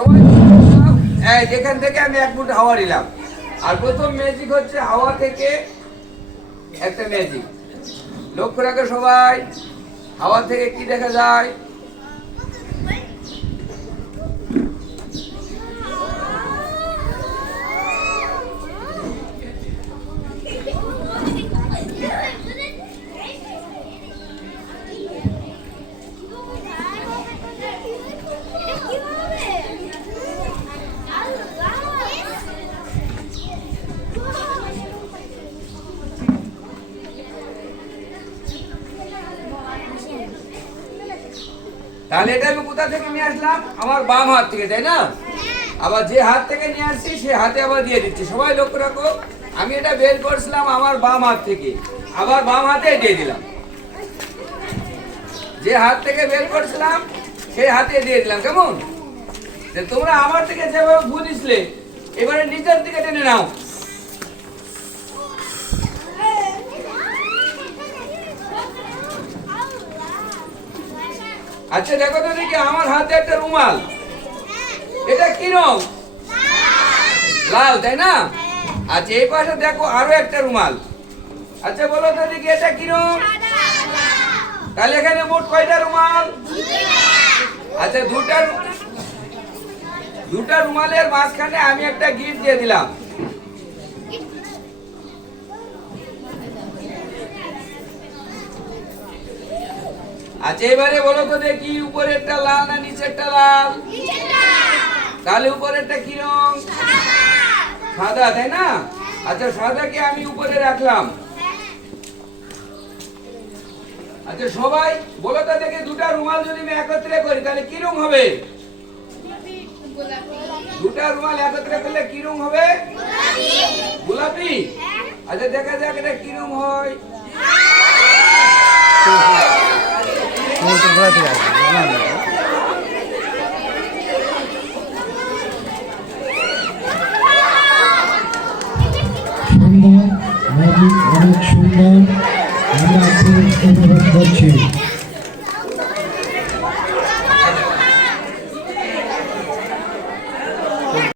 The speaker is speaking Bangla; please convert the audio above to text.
সবাই যেখান থেকে আমি 1 ফুট হাওয়া নিলাম। আর প্রথম ম্যাজিক হচ্ছে হাওয়া থেকে একটা ম্যাজিক। লক্ষ্য রাখো সবাই, হাওয়া থেকে কি দেখা যায়? তাহলে এটা আমি কোথা থেকে নিয়ে আসলাম? আমার বাম হাত থেকে, তাই না? আবার যে হাত থেকে নিয়ে আসছি সে হাতে আবার দিয়ে দিচ্ছি। সবাই লক্ষ্য রাখো, আমি এটা বের করছিলাম আমার বাম হাত থেকে, আবার বাম হাতে দিয়ে দিলাম। যে হাত থেকে বের করছিলাম সেই হাতে দিয়ে দিলাম। কেমন? তোমরা আমার থেকে যেভাবে বুঝিসলে এবারে নিজের দিকে টেনে নাও। আচ্ছা দেখো তো দেখি, আমার হাতে একটা রুমাল, এটা কি রং? লাল, তাই না? আচ্ছা এই পাশে দেখো আরো একটা রুমাল। আচ্ছা বলো তো দেখি এটা কি রং? তাহলে এখানে মোট কয়টা রুমাল? আচ্ছা দুটা রুমালের মাঝখানে আমি একটা গিফট দিয়ে দিলাম। আচ্ছা এবারে বলো তো দেখি, উপরেরটা লাল না নিচেরটা লাল? তাহলে উপরেরটা কি রং? সাদা, তাই না? আচ্ছা সাদাকে আমি উপরে রাখলাম। আচ্ছা সবাই বলো তো দেখি, দুটা রুমাল যদি আমি একত্রে করি তাহলে কি রং হবে? দুটা রুমাল একত্রে করলে কি রং হবে? গোলাপি। আচ্ছা দেখা যাক এটা কি রং হয়। সুন্দর, অনেক সুন্দর, আমরা খুব উপভোগ করছি।